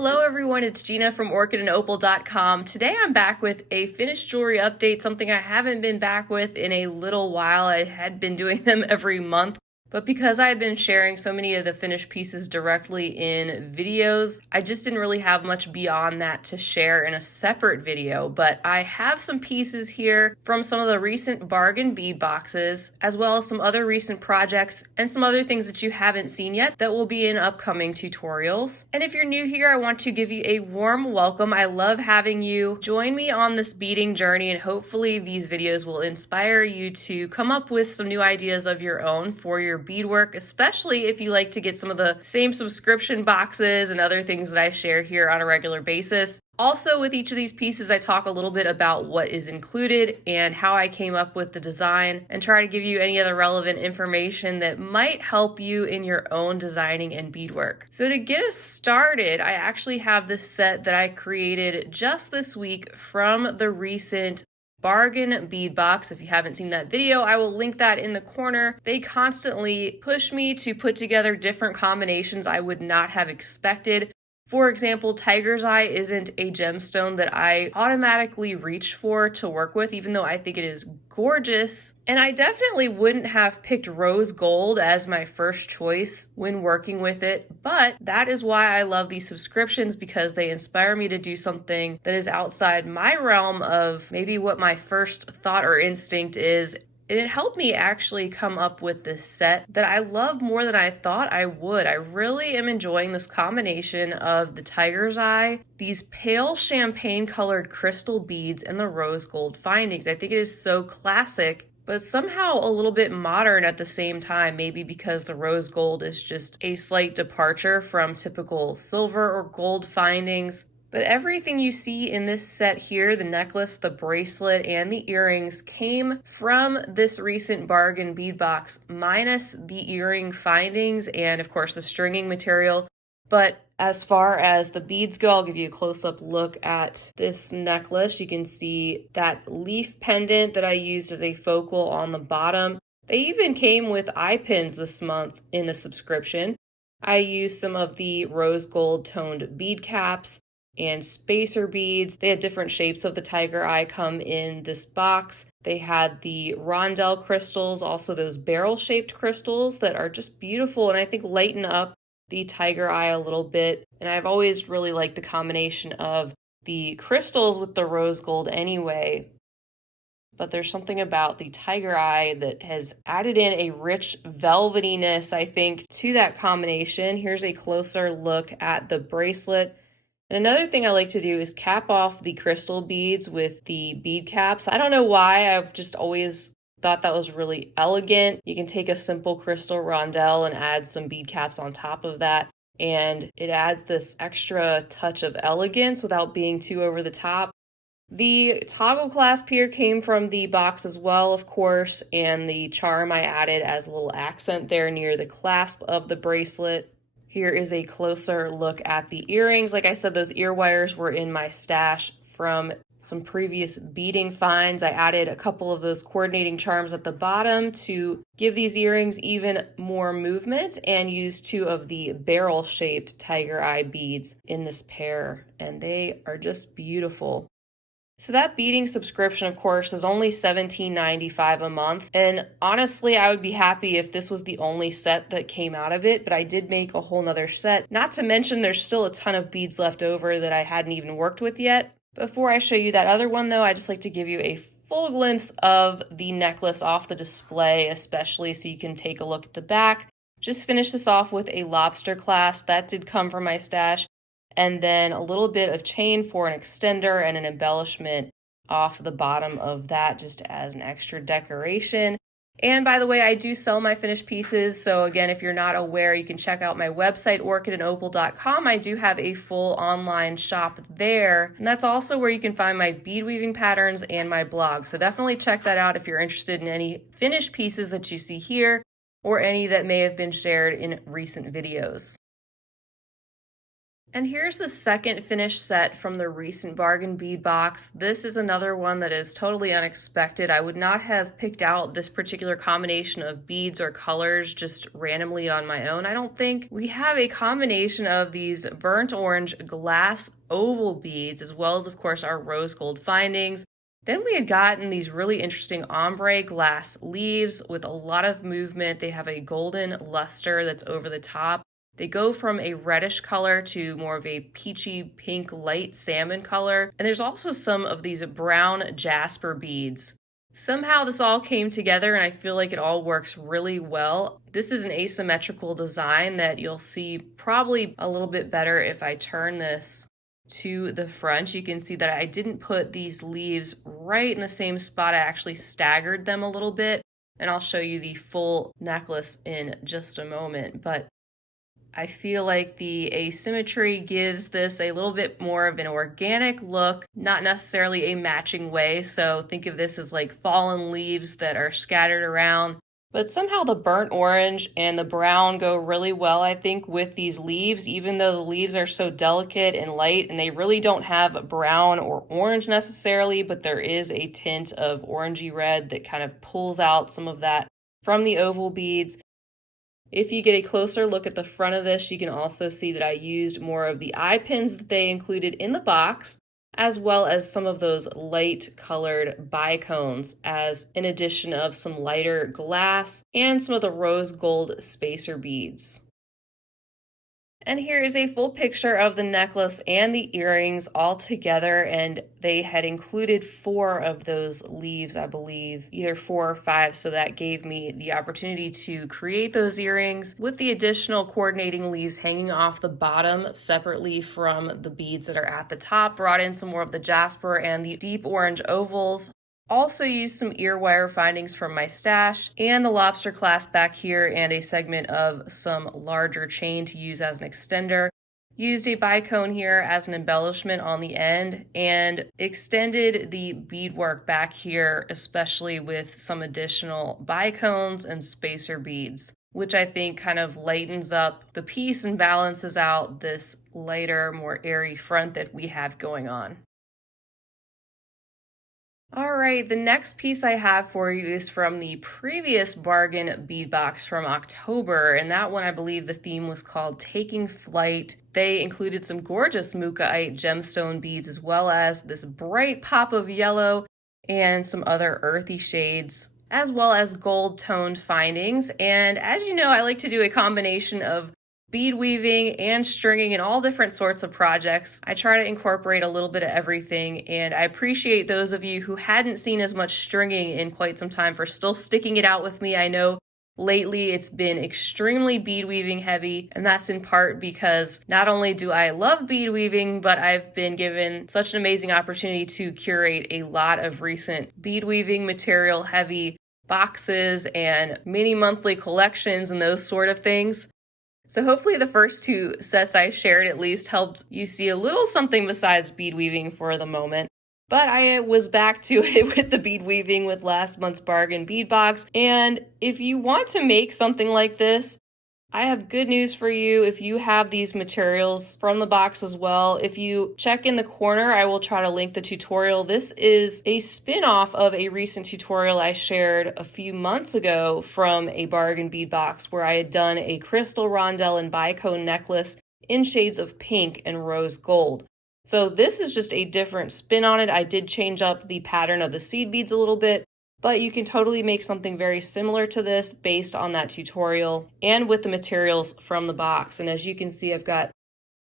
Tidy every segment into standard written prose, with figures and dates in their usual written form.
Hello everyone, it's Gina from Orchid and Opal.com. Today I'm back with a finished jewelry update, something I haven't been back with in a little while. I had been doing them every month, but because I've been sharing so many of the finished pieces directly in videos, I just didn't really have much beyond that to share in a separate video. But I have some pieces here from some of the recent bargain bead boxes, as well as some other recent projects and some other things that you haven't seen yet that will be in upcoming tutorials. And if you're new here, I want to give you a warm welcome. I love having you join me on this beading journey, and hopefully these videos will inspire you to come up with some new ideas of your own for your beadwork, especially if you like to get some of the same subscription boxes and other things that I share here on a regular basis. Also, with each of these pieces, I talk a little bit about what is included and how I came up with the design, and try to give you any other relevant information that might help you in your own designing and beadwork. So to get us started, I actually have this set that I created just this week from the recent bargain bead box. If you haven't seen that video, I will link that in the corner. They constantly push me to put together different combinations I would not have expected. For example, tiger's eye isn't a gemstone that I automatically reach for to work with, even though I think it is gorgeous. And I definitely wouldn't have picked rose gold as my first choice when working with it, but that is why I love these subscriptions, because they inspire me to do something that is outside my realm of maybe what my first thought or instinct is. And it helped me actually come up with this set that I love more than I thought I would. I really am enjoying this combination of the tiger's eye, these pale champagne colored crystal beads, and the rose gold findings. I think it is so classic, but somehow a little bit modern at the same time, maybe because the rose gold is just a slight departure from typical silver or gold findings. But everything you see in this set here, the necklace, the bracelet, and the earrings, came from this recent bargain bead box, minus the earring findings and, of course, the stringing material. But as far as the beads go, I'll give you a close-up look at this necklace. You can see that leaf pendant that I used as a focal on the bottom. They even came with eye pins this month in the subscription. I used some of the rose gold toned bead caps and spacer beads. They had different shapes of the tiger eye come in this box. They had the rondelle crystals, also those barrel-shaped crystals that are just beautiful and I think lighten up the tiger eye a little bit. And I've always really liked the combination of the crystals with the rose gold anyway. But there's something about the tiger eye that has added in a rich velvetiness, I think, to that combination. Here's a closer look at the bracelet. And another thing I like to do is cap off the crystal beads with the bead caps. I don't know why, I've just always thought that was really elegant. You can take a simple crystal rondelle and add some bead caps on top of that, and it adds this extra touch of elegance without being too over the top. The toggle clasp here came from the box as well, of course, and the charm I added as a little accent there near the clasp of the bracelet. Here is a closer look at the earrings. Like I said, those ear wires were in my stash from some previous beading finds. I added a couple of those coordinating charms at the bottom to give these earrings even more movement, and used two of the barrel-shaped tiger eye beads in this pair, and they are just beautiful. So that beading subscription, of course, is only $17.95 a month. And honestly, I would be happy if this was the only set that came out of it, but I did make a whole nother set. Not to mention there's still a ton of beads left over that I hadn't even worked with yet. Before I show you that other one though, I just like to give you a full glimpse of the necklace off the display, especially so you can take a look at the back. Just finish this off with a lobster clasp. That did come from my stash. And then a little bit of chain for an extender and an embellishment off the bottom of that, just as an extra decoration. And by the way, I do sell my finished pieces. So again, if you're not aware, you can check out my website, orchidandopal.com. I do have a full online shop there. And that's also where you can find my bead weaving patterns and my blog. So definitely check that out if you're interested in any finished pieces that you see here or any that may have been shared in recent videos. And here's the second finished set from the recent bargain bead box. This is another one that is totally unexpected. I would not have picked out this particular combination of beads or colors just randomly on my own, I don't think. We have a combination of these burnt orange glass oval beads, as well as, of course, our rose gold findings. Then we had gotten these really interesting ombre glass leaves with a lot of movement. They have a golden luster that's over the top. They go from a reddish color to more of a peachy pink light salmon color. And there's also some of these brown jasper beads. Somehow this all came together and I feel like it all works really well. This is an asymmetrical design that you'll see probably a little bit better if I turn this to the front. You can see that I didn't put these leaves right in the same spot. I actually staggered them a little bit, and I'll show you the full necklace in just a moment. But I feel like the asymmetry gives this a little bit more of an organic look, not necessarily a matching way. So think of this as like fallen leaves that are scattered around. But somehow the burnt orange and the brown go really well, I think, with these leaves, even though the leaves are so delicate and light and they really don't have brown or orange necessarily, but there is a tint of orangey red that kind of pulls out some of that from the oval beads. If you get a closer look at the front of this, you can also see that I used more of the eye pins that they included in the box, as well as some of those light colored bicones as an addition of some lighter glass and some of the rose gold spacer beads. And here is a full picture of the necklace and the earrings all together, and they had included 4 of those leaves, I believe, either 4 or 5, so that gave me the opportunity to create those earrings with the additional coordinating leaves hanging off the bottom separately from the beads that are at the top. Brought in some more of the jasper and the deep orange ovals. Also used some ear wire findings from my stash and the lobster clasp back here and a segment of some larger chain to use as an extender. Used a bicone here as an embellishment on the end and extended the beadwork back here, especially with some additional bicones and spacer beads, which I think kind of lightens up the piece and balances out this lighter, more airy front that we have going on. All right, the next piece I have for you is from the previous bargain bead box from October, and that one I believe the theme was called Taking Flight. They included some gorgeous mukaite gemstone beads as well as this bright pop of yellow and some other earthy shades, as well as gold toned findings. And as you know, I like to do a combination of bead weaving and stringing and all different sorts of projects. I try to incorporate a little bit of everything, and I appreciate those of you who hadn't seen as much stringing in quite some time for still sticking it out with me. I know lately it's been extremely bead weaving heavy, and that's in part because not only do I love bead weaving, but I've been given such an amazing opportunity to curate a lot of recent bead weaving material heavy boxes and mini monthly collections and those sort of things. So hopefully the first 2 sets I shared at least helped you see a little something besides bead weaving for the moment. But I was back to it with the bead weaving with last month's bargain bead box. And if you want to make something like this, I have good news for you. If you have these materials from the box as well, if you check in the corner, I will try to link the tutorial. This is a spin-off of a recent tutorial I shared a few months ago from a bargain bead box where I had done a crystal rondelle and bicone necklace in shades of pink and rose gold. So this is just a different spin on it. I did change up the pattern of the seed beads a little bit, but you can totally make something very similar to this based on that tutorial and with the materials from the box. And as you can see, I've got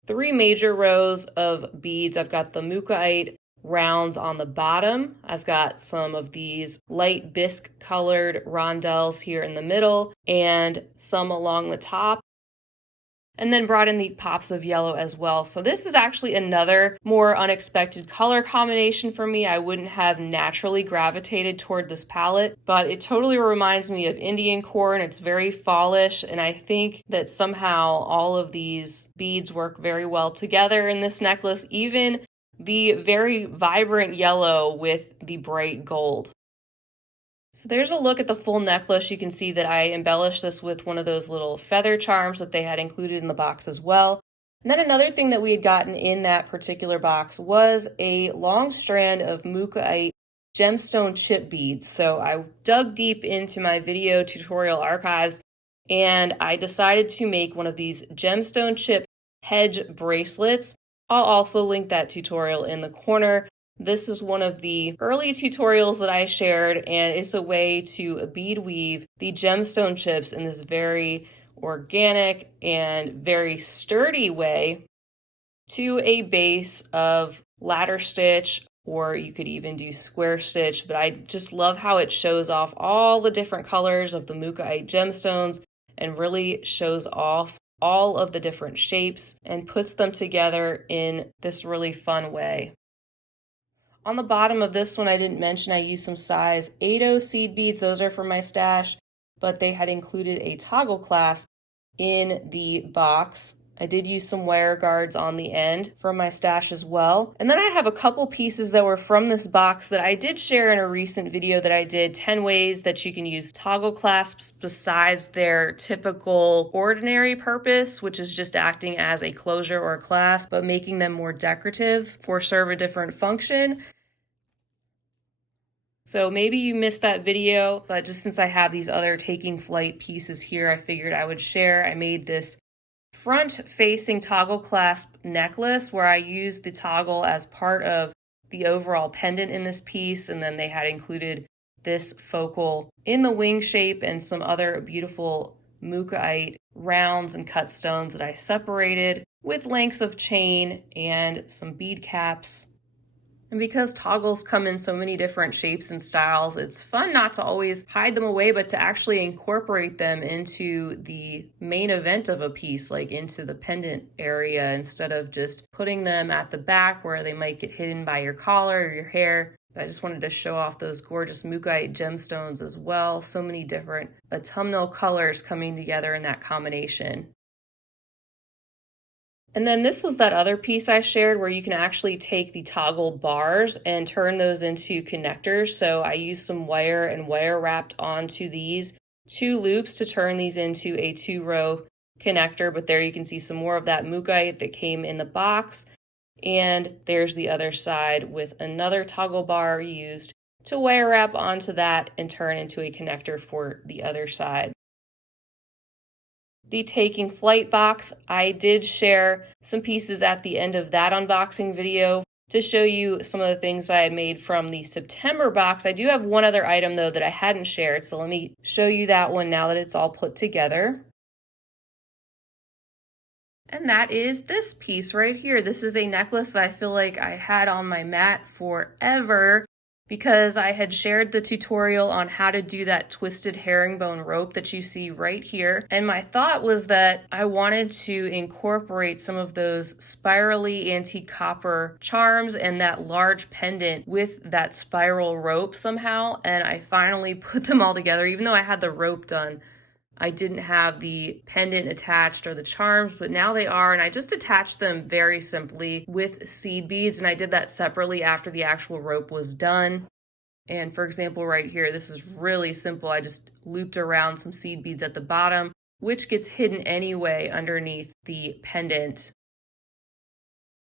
3 major rows of beads. I've got the mukaite rounds on the bottom. I've got some of these light bisque colored rondelles here in the middle and some along the top. And then brought in the pops of yellow as well. So this is actually another more unexpected color combination for me. I wouldn't have naturally gravitated toward this palette, but it totally reminds me of Indian corn. It's very fallish, and I think that somehow all of these beads work very well together in this necklace, even the very vibrant yellow with the bright gold. So there's a look at the full necklace. You can see that I embellished this with one of those little feather charms that they had included in the box as well. And then another thing that we had gotten in that particular box was a long strand of mukaite gemstone chip beads. So I dug deep into my video tutorial archives and I decided to make one of these gemstone chip hedge bracelets. I'll also link that tutorial in the corner. This is one of the early tutorials that I shared, and it's a way to bead weave the gemstone chips in this very organic and very sturdy way to a base of ladder stitch, or you could even do square stitch. But I just love how it shows off all the different colors of the mukaite gemstones and really shows off all of the different shapes and puts them together in this really fun way. On the bottom of this one, I didn't mention I used some size 8/0 seed beads. Those are for my stash, but they had included a toggle clasp in the box. I did use some wire guards on the end from my stash as well. And then I have a couple pieces that were from this box that I did share in a recent video that I did, 10 ways that you can use toggle clasps besides their typical ordinary purpose, which is just acting as a closure or a clasp, but making them more decorative or serve a different function. So maybe you missed that video, but just since I have these other taking flight pieces here, I figured I would share. I made this front-facing toggle clasp necklace where I used the toggle as part of the overall pendant in this piece, and then they had included this focal in the wing shape and some other beautiful mukaite rounds and cut stones that I separated with lengths of chain and some bead caps. And because toggles come in so many different shapes and styles, it's fun not to always hide them away, but to actually incorporate them into the main event of a piece, like into the pendant area, instead of just putting them at the back where they might get hidden by your collar or your hair. I just wanted to show off those gorgeous mukaite gemstones as well. So many different autumnal colors coming together in that combination. And then this was that other piece I shared where you can actually take the toggle bars and turn those into connectors. So I used some wire and wire wrapped onto these 2 loops to turn these into a 2-row connector. But there you can see some more of that mukaite that came in the box. And there's the other side with another toggle bar used to wire wrap onto that and turn into a connector for the other side. The Taking Flight box, I did share some pieces at the end of that unboxing video to show you some of the things I had made from the September box. I do have one other item though that I hadn't shared, so let me show you that one now that it's all put together. And that is this piece right here. This is a necklace that I feel like I had on my mat forever, because I had shared the tutorial on how to do that twisted herringbone rope that you see right here. And my thought was that I wanted to incorporate some of those spirally antique copper charms and that large pendant with that spiral rope somehow. And I finally put them all together. Even though I had the rope done, I didn't have the pendant attached or the charms, but now they are, and I just attached them very simply with seed beads, and I did that separately after the actual rope was done. And for example, right here, this is really simple. I just looped around some seed beads at the bottom, which gets hidden anyway underneath the pendant.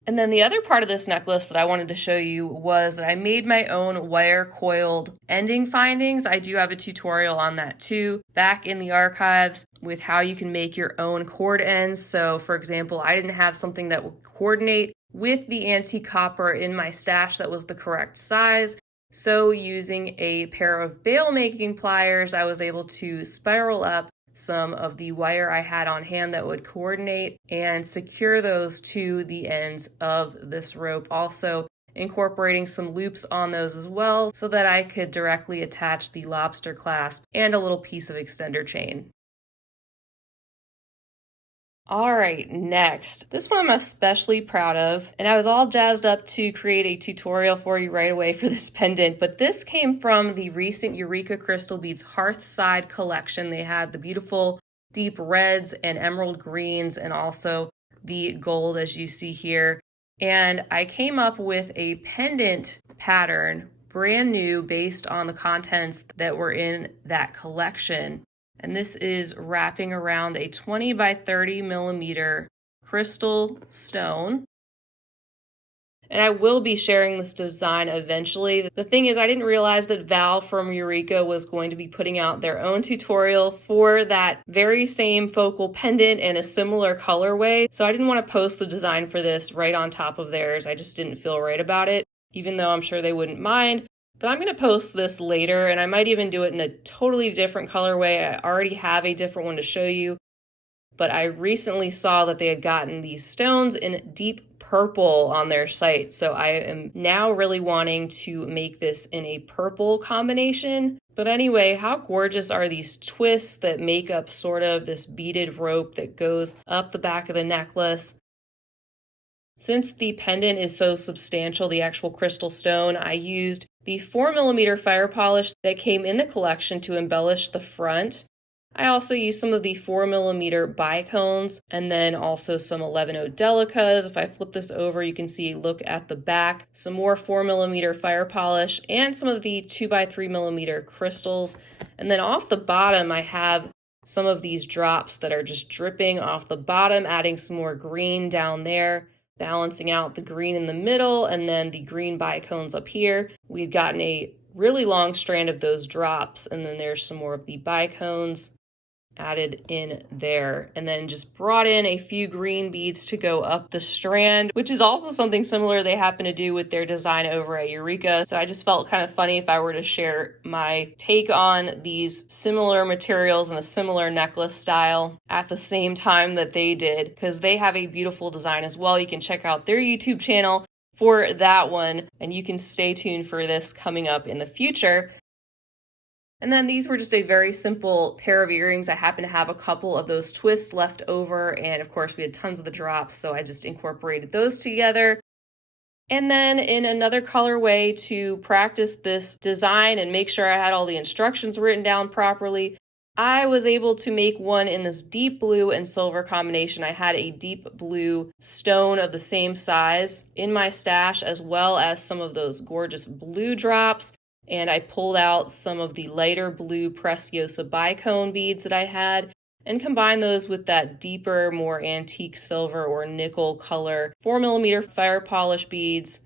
And then the other part of this necklace that I wanted to show you was that I made my own wire coiled ending findings. I do have a tutorial on that too, back in the archives with how you can make your own cord ends. So for example, I didn't have something that would coordinate with the antique copper in my stash that was the correct size. So using a pair of bail making pliers, I was able to spiral up some of the wire I had on hand that would coordinate and secure those to the ends of this rope. Also incorporating some loops on those as well so that I could directly attach the lobster clasp and a little piece of extender chain. All right, next. This one I'm especially proud of, and I was all jazzed up to create a tutorial for you right away for this pendant, but this came from the recent Eureka Crystal Beads Hearthside collection. They had the beautiful deep reds and emerald greens and also the gold as you see here. And I came up with a pendant pattern, brand new, based on the contents that were in that collection. And this is wrapping around a 20 by 30 millimeter crystal stone. And I will be sharing this design eventually. The thing is, I didn't realize that Val from Eureka was going to be putting out their own tutorial for that very same focal pendant in a similar colorway. So I didn't want to post the design for this right on top of theirs. I just didn't feel right about it, even though I'm sure they wouldn't mind. But I'm going to post this later, and I might even do it in a totally different colorway. I already have a different one to show you. But I recently saw that they had gotten these stones in deep purple on their site. So I am now really wanting to make this in a purple combination. But anyway, how gorgeous are these twists that make up sort of this beaded rope that goes up the back of the necklace? Since the pendant is so substantial, the actual crystal stone, I used the 4mm fire polish that came in the collection to embellish the front. I also used some of the 4mm bicones and then also some 11-0 delicas. If I flip this over, you can see, look at the back, some more 4mm fire polish and some of the 2x3mm crystals. And then off the bottom, I have some of these drops that are just dripping off the bottom, adding some more green down there, balancing out the green in the middle and then the green bicones up here. We've gotten a really long strand of those drops, and then there's some more of the bicones added in there, and then just brought in a few green beads to go up the strand, which is also something similar they happen to do with their design over at Eureka. So I just felt kind of funny if I were to share my take on these similar materials and a similar necklace style at the same time that they did, because they have a beautiful design as well. You can check out their YouTube channel for that one, and you can stay tuned for this coming up in the future. And then these were just a very simple pair of earrings. I happen to have a couple of those twists left over, and of course we had tons of the drops, so I just incorporated those together. And then in another colorway to practice this design and make sure I had all the instructions written down properly, I was able to make one in this deep blue and silver combination. I had a deep blue stone of the same size in my stash, as well as some of those gorgeous blue drops. And I pulled out some of the lighter blue Preciosa bicone beads that I had and combined those with that deeper, more antique silver or nickel color 4mm fire polish beads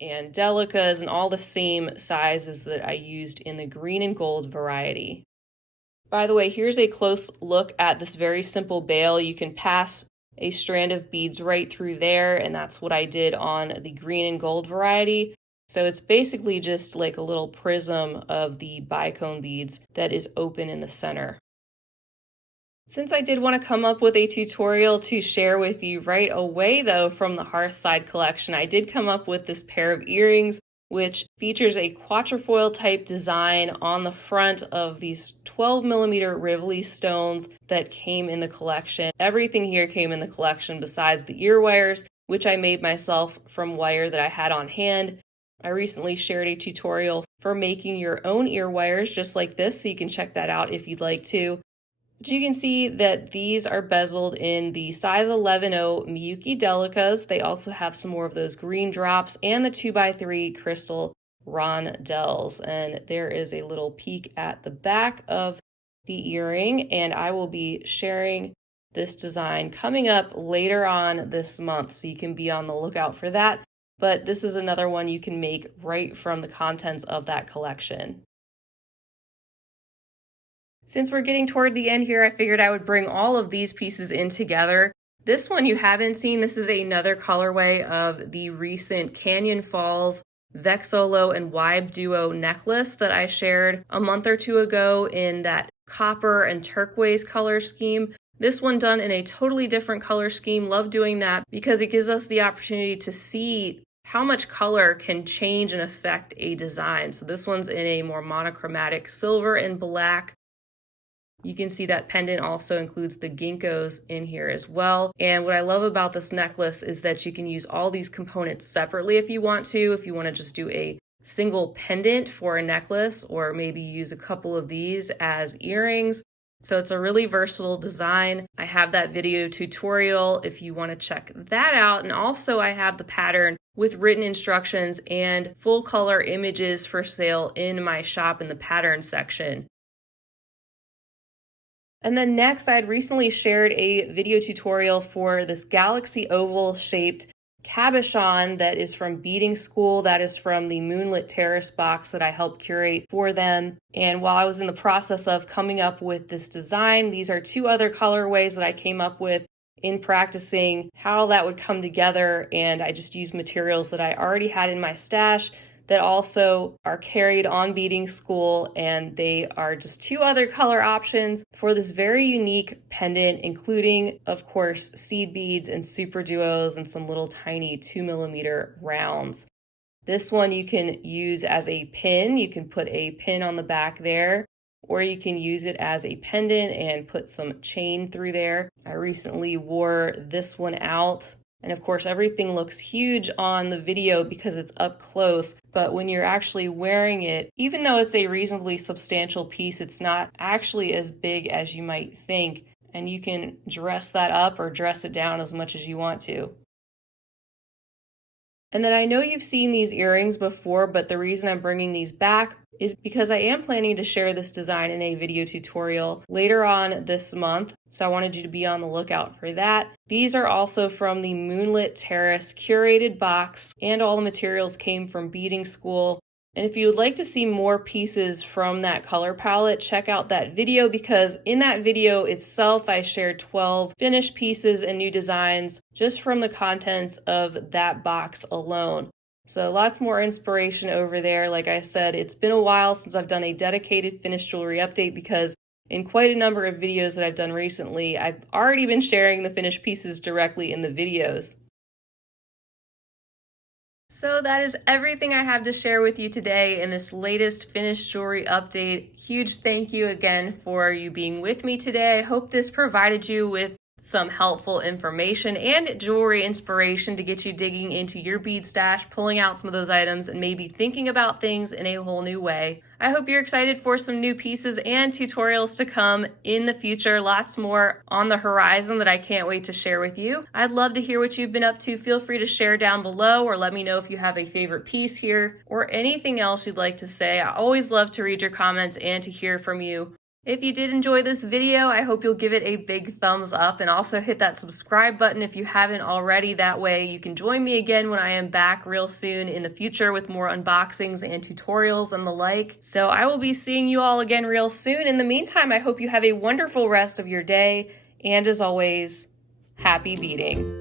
and delicas, and all the same sizes that I used in the green and gold variety. By the way, here's a close look at this very simple bail. You can pass a strand of beads right through there, and that's what I did on the green and gold variety. So it's basically just like a little prism of the bicone beads that is open in the center. Since I did want to come up with a tutorial to share with you right away though from the Hearthside collection, I did come up with this pair of earrings, which features a quatrefoil type design on the front of these 12mm Rivoli stones that came in the collection. Everything here came in the collection besides the ear wires, which I made myself from wire that I had on hand. I recently shared a tutorial for making your own ear wires just like this, so you can check that out if you'd like to. But you can see that these are bezeled in the size 11-0 Miyuki Delicas. They also have some more of those green drops and the 2x3 crystal rondelles. And there is a little peek at the back of the earring, and I will be sharing this design coming up later on this month, so you can be on the lookout for that. But this is another one you can make right from the contents of that collection. Since we're getting toward the end here, I figured I would bring all of these pieces in together. This one you haven't seen. This is another colorway of the recent Canyon Falls Vexolo and Wibe Duo necklace that I shared a month or two ago in that copper and turquoise color scheme. This one done in a totally different color scheme. Love doing that because it gives us the opportunity to see how much color can change and affect a design. So this one's in a more monochromatic silver and black. You can see that pendant also includes the ginkgos in here as well. And what I love about this necklace is that you can use all these components separately if you want to. If you want to just do a single pendant for a necklace, or maybe use a couple of these as earrings. So it's a really versatile design. I have that video tutorial if you want to check that out. And also I have the pattern with written instructions and full color images for sale in my shop in the pattern section. And then next, I'd recently shared a video tutorial for this galaxy oval shaped cabochon that is from Beading School. That is from the Moonlit Terrace box that I helped curate for them. And while I was in the process of coming up with this design, these are two other colorways that I came up with in practicing how that would come together. And I just used materials that I already had in my stash that also are carried on Beading School, and they are just two other color options for this very unique pendant, including, of course, seed beads and super duos and some little tiny 2mm rounds. This one you can use as a pin. You can put a pin on the back there, or you can use it as a pendant and put some chain through there. I recently wore this one out. And of course, everything looks huge on the video because it's up close, but when you're actually wearing it, even though it's a reasonably substantial piece, it's not actually as big as you might think, and you can dress that up or dress it down as much as you want to. And then I know you've seen these earrings before, but the reason I'm bringing these back is because I am planning to share this design in a video tutorial later on this month, so I wanted you to be on the lookout for that. These are also from the Moonlit Terrace curated box, and all the materials came from Beading School. And if you would like to see more pieces from that color palette, check out that video, because in that video itself, I shared 12 finished pieces and new designs just from the contents of that box alone. So lots more inspiration over there. Like I said, it's been a while since I've done a dedicated finished jewelry update, because in quite a number of videos that I've done recently, I've already been sharing the finished pieces directly in the videos. So that is everything I have to share with you today in this latest finished jewelry update. Huge thank you again for you being with me today. I hope this provided you with some helpful information and jewelry inspiration to get you digging into your bead stash, pulling out some of those items, and maybe thinking about things in a whole new way. I hope you're excited for some new pieces and tutorials to come in the future. Lots more on the horizon that I can't wait to share with you. I'd love to hear what you've been up to. Feel free to share down below, or let me know if you have a favorite piece here or anything else you'd like to say. I always love to read your comments and to hear from you. If you did enjoy this video, I hope you'll give it a big thumbs up, and also hit that subscribe button if you haven't already. That way you can join me again when I am back real soon in the future with more unboxings and tutorials and the like. So I will be seeing you all again real soon. In the meantime, I hope you have a wonderful rest of your day, and as always, happy beading.